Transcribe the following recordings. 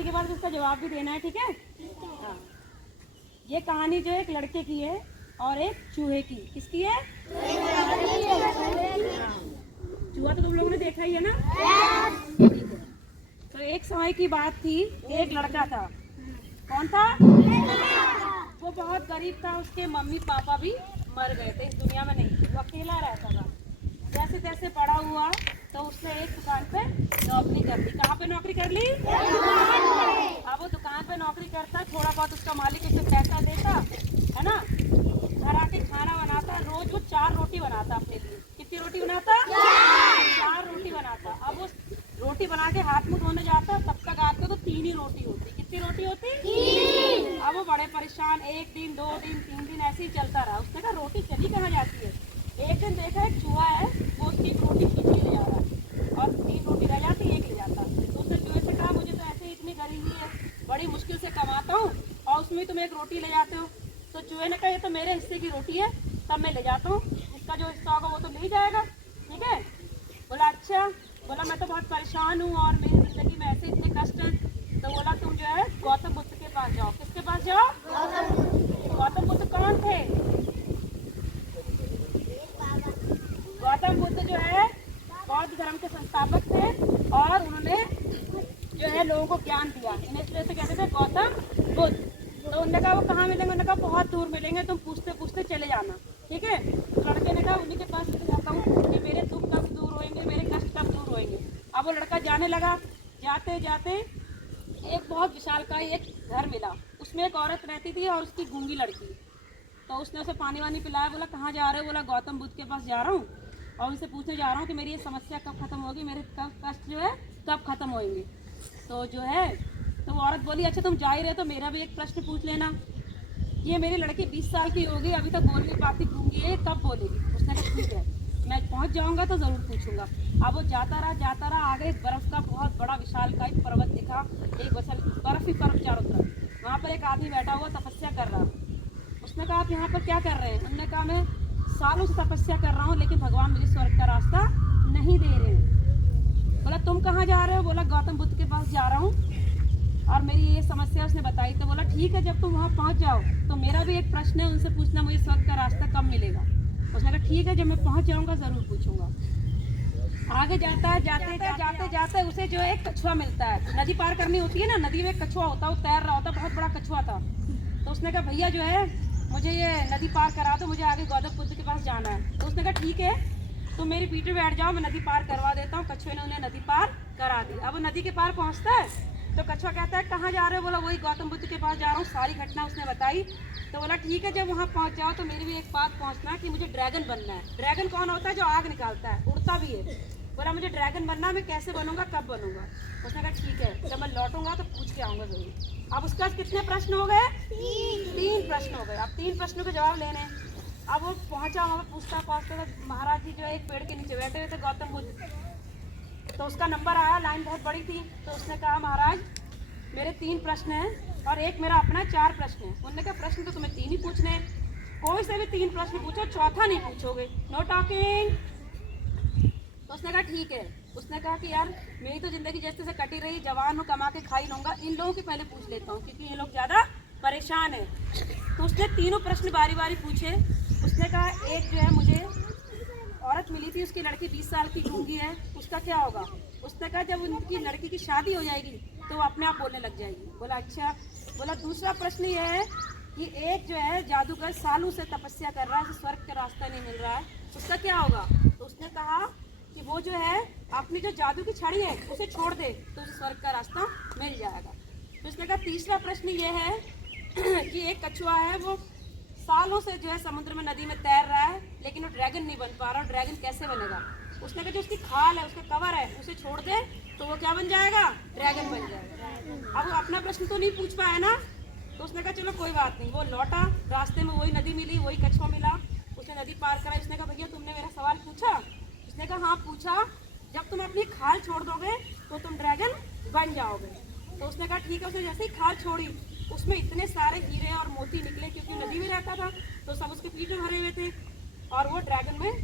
कहानी के बाद उसका जवाब भी देना है, ठीक है? हाँ, ये कहानी जो है एक लड़के की है और एक चूहे की। किसकी है? चूहा तो तुम लोगों ने देखा ही है ना? ठीक है। तो एक समय की बात थी, एक लड़का था। कौन था? वो बहुत गरीब था, उसके मम्मी पापा भी मर गए थे, इस दुनिया में नहीं थे, वो अकेला रहता था। जैसे तैसे बड़ा हुआ तो उसने एक दुकान पे नौकरी कर ली। कहाँ पे नौकरी कर ली? अब वो दुकान पे नौकरी करता, थोड़ा बहुत उसका मालिक उसे पैसा देता है ना, घर आके खाना बनाता। रोज वो 4 रोटी बनाता अपने लिए। कितनी रोटी बनाता? 4 रोटी बनाता। अब वो रोटी बना के हाथ मुंह धोने जाता, तब तक आते तो 3 ही रोटी होती। कितनी रोटी होती? 3। अब वो बड़े परेशान, 1 दिन 2 दिन 3 दिन ऐसे ही चलता रहा। उसने कहा रोटी चली कहाँ जाती है? एक दिन देखा एक चूहा है, वो उसकी एक रोटी खींच के ले जा रहा है और 3 रोटी रह जाती, एक ले जाता। तो उसने चूहे से कहा मुझे तो ऐसे ही इतनी गरीबी है, बड़ी मुश्किल से कमाता हूँ और उसमें तुम एक रोटी ले जाते हो। तो चूहे ने कहा ये तो मेरे हिस्से की रोटी है, तब मैं ले जाता हूँ, इसका जो हिस्सा होगा वो तो ले जाएगा, ठीक है? बोला अच्छा। बोला मैं तो बहुत परेशान हूँ और मेरी जिंदगी में ऐसे इतने कष्ट हैं। तो बोला तुम जो है गौतम बुद्ध के पास जाओ। किसके पास जाओ? गौतम बुद्ध कौन थे? गौतम बुद्ध जो है बौद्ध धर्म के संस्थापक थे और उन्होंने जो है लोगों को ज्ञान दिया। इन्हें इस वजह से कहते थे गौतम बुद्ध। तो उन्होंने कहा वो कहाँ मिलेंगे? उन्होंने कहा बहुत दूर मिलेंगे, तुम पूछते पूछते चले जाना, ठीक है? तो लड़के ने कहा उन्हीं के पास चले जाता हूँ कि मेरे दुख कब दूर होंगे, मेरे कष्ट कब दूर होंगे। अब वो लड़का जाने लगा। जाते जाते एक बहुत विशालकाय एक घर मिला। उसमें एक औरत रहती थी और उसकी गूंगी लड़की। तो उसने उसे पानी वानी पिलाया। बोला कहाँ जा रहे हो? बोला गौतम बुद्ध के पास जा रहा हूँ और उनसे पूछने जा रहा हूँ कि मेरी ये समस्या कब खत्म होगी, मेरे कष्ट जो है कब खत्म होंगे। तो जो है तो वो औरत बोली अच्छा तुम जा ही रहे तो मेरा भी एक प्रश्न पूछ लेना। ये मेरी लड़की 20 साल की होगी, अभी तक बोल नहीं पाती, गूंगी है, कब बोलेगी? उसने कहा ठीक है, मैं पहुँच जाऊँगा तो ज़रूर पूछूंगा। अब वो जाता रहा। आगे एक बर्फ़ का बहुत बड़ा विशालकाय पर्वत दिखा। एक बर्फ़ ही बर्फ़ चारों तरफ। वहाँ पर एक आदमी बैठा हुआ तपस्या कर रहा। उसने कहा आप यहाँ पर क्या कर रहे हैं? उन्होंने कहा मैं सालों से तपस्या कर रहा हूँ लेकिन भगवान मुझे स्वर्ग का रास्ता नहीं दे रहे हैं। बोला तुम कहाँ जा रहे हो? बोला गौतम बुद्ध के पास जा रहा हूँ और मेरी ये समस्या उसने बताई। तो बोला ठीक है, जब तुम वहाँ पहुँच जाओ तो मेरा भी एक प्रश्न है, उनसे पूछना मुझे स्वर्ग का रास्ता कब मिलेगा। उसने कहा ठीक है, जब मैं पहुँच जाऊँगा ज़रूर पूछूंगा। आगे जाता है, जाते जाते उसे जो एक कछुआ मिलता है। नदी पार करनी होती है ना, नदी में एक कछुआ होता है, वो तैर रहा होता है, बहुत बड़ा कछुआ था। तो उसने कहा भैया जो है मुझे ये नदी पार करा दो, मुझे आगे गौतम बुद्ध के पास जाना है। तो उसने कहा ठीक है, तुम मेरी पीठ पे बैठ जाओ, मैं नदी पार करवा देता हूँ। कछुए ने उन्हें नदी पार करा दी। अब वो नदी के पार पहुँचता है तो कछुआ कहता है कहाँ जा रहे हो? बोला वही गौतम बुद्ध के पास जा रहा हूँ। सारी घटना उसने बताई। तो बोला ठीक है, जब वहाँ पहुँच जाओ तो मेरी भी एक बात पहुँचना कि मुझे ड्रैगन बनना है। ड्रैगन कौन होता है? जो आग निकालता है, उड़ता भी है। बोला मुझे ड्रैगन बनना, मैं कैसे बनूंगा, कब बनूंगा? उसने कहा ठीक है, जब मैं लौटूंगा तो पूछ के आऊँगा जरूर। अब उसके पास कितने प्रश्न हो गए? 3 प्रश्न हो गए। अब 3 प्रश्नों के जवाब लेने। अब वो पहुंचा, वहाँ पूछता तो महाराज जी जो है एक पेड़ के नीचे बैठे हुए थे, गौतम बुद्ध। तो उसका नंबर आया, लाइन बहुत बड़ी थी। तो उसने कहा महाराज मेरे 3 प्रश्न हैं और एक मेरा अपना 4 प्रश्न है। उन्होंने कहा प्रश्न तो तुम्हें 3 ही पूछने हैं, कोई से भी 3 प्रश्न पूछो, चौथा नहीं पूछोगे, नो टॉकिंग। तो उसने कहा ठीक है। उसने कहा कि यार मेरी तो ज़िंदगी जैसे से कटी रही, जवान हूँ, कमा के खा ही लूँगा, इन लोगों के पहले पूछ लेता हूँ क्योंकि ये लोग ज़्यादा परेशान है। तो उसने तीनों प्रश्न बारी बारी पूछे। उसने कहा एक जो है मुझे औरत मिली थी, उसकी लड़की 20 साल की गूंगी है, उसका क्या होगा? उसने कहा जब उनकी लड़की की शादी हो जाएगी तो वो अपने आप बोलने लग जाएगी। बोला अच्छा। बोला दूसरा प्रश्न ये है कि एक जो है जादूगर सालों से तपस्या कर रहा है, उसे स्वर्ग का रास्ता नहीं मिल रहा है, उसका क्या होगा? तो उसने कहा कि वो जो है अपनी जो जादू की छड़ी है उसे छोड़ दे तो उसे स्वर्ग का रास्ता मिल जाएगा। तो उसने कहा तीसरा प्रश्न ये है कि एक कछुआ है, वो सालों से जो है समुद्र में, नदी में तैर रहा है लेकिन वो ड्रैगन नहीं बन पा रहा। ड्रैगन कैसे बनेगा? उसने कहा जो उसकी खाल है, उसका कवर है, उसे छोड़ दे तो वो क्या बन जाएगा? ड्रैगन बन जाएगा। अब वो अपना प्रश्न तो नहीं पूछ पाया ना। तो उसने कहा चलो कोई बात नहीं। वो लौटा, रास्ते में वही नदी मिली, वही कछुआ मिला, उसने नदी पार कराई। उसने कहा भैया तुमने मेरा सवाल पूछा? उसने कहा हाँ पूछा, जब तुम अपनी खाल छोड़ दोगे तो तुम ड्रैगन बन जाओगे। तो उसने कहा ठीक है। उसने जैसे ही खाल छोड़ी उसमें इतने सारे हीरे और मोती निकले, क्योंकि नदी में रहता था तो सब उसके पीठ में भरे हुए थे और वो ड्रैगन में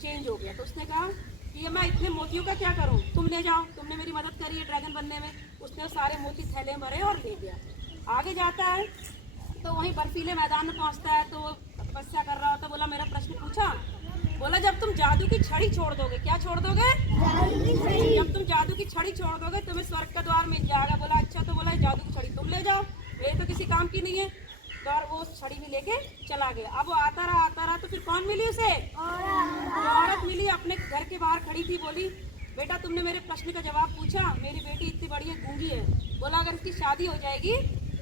चेंज हो गया। तो उसने कहा कि ये मैं इतने मोतियों का क्या करूं, तुम ले जाओ, तुमने मेरी मदद करी है ड्रैगन बनने में। उसने सारे मोती थैले भरे और ले गया। आगे जाता है तो वहीं बर्फीले मैदान में पहुंचता है तो वो तपस्या कर रहा होता। बोला मेरा प्रश्न पूछा, बोला जब तुम जादू की छड़ी छोड़ दोगे, क्या छोड़ दोगे? जब तुम जादू की छड़ी छोड़ दोगे तुम्हें स्वर्ग का द्वार मिल जाएगा। बोला अच्छा, तो बोला जादू की छड़ी तुम ले जाओ, ये तो किसी काम की नहीं है। तो और वो उस छड़ी भी लेके चला गया। अब वो आता रहा तो फिर कौन मिली उसे? औरत मिली, अपने घर के बाहर खड़ी थी। बोली बेटा तुमने मेरे प्रश्न का जवाब पूछा, मेरी बेटी इतनी बड़ी है, गूंगी है, बोला अगर इसकी शादी हो जाएगी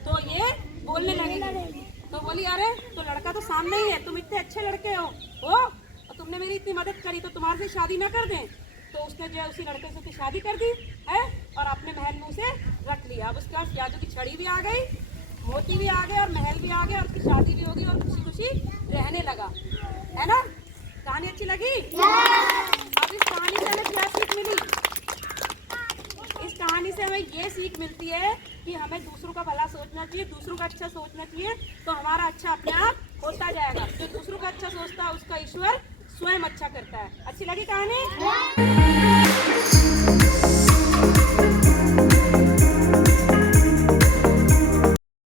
तो ये बोलने लगेगी। तो बोली अरे तो लड़का तो सामने ही है, तुम इतने अच्छे लड़के हो और तुमने मेरी इतनी मदद करी तो तुम्हारे से शादी ना कर दें? तो उसने जो है उसी लड़के से शादी कर दी है और अपने महल में उसे रख लिया। अब उसके बाद जादू की छड़ी भी आ गई, मोती भी आ गए और महल भी आ गया और उसकी शादी भी होगी और खुशी खुशी रहने लगा, है ना? कहानी अच्छी लगी? अब इस कहानी से हमें क्या सीख मिली? इस कहानी से हमें ये सीख मिलती है कि हमें दूसरों का भला सोचना चाहिए, दूसरों का अच्छा सोचना चाहिए, तो हमारा अच्छा अपने आप होता जाएगा। जो दूसरों का अच्छा सोचता है उसका ईश्वर स्वयं अच्छा करता है। अच्छी लगी कहानी?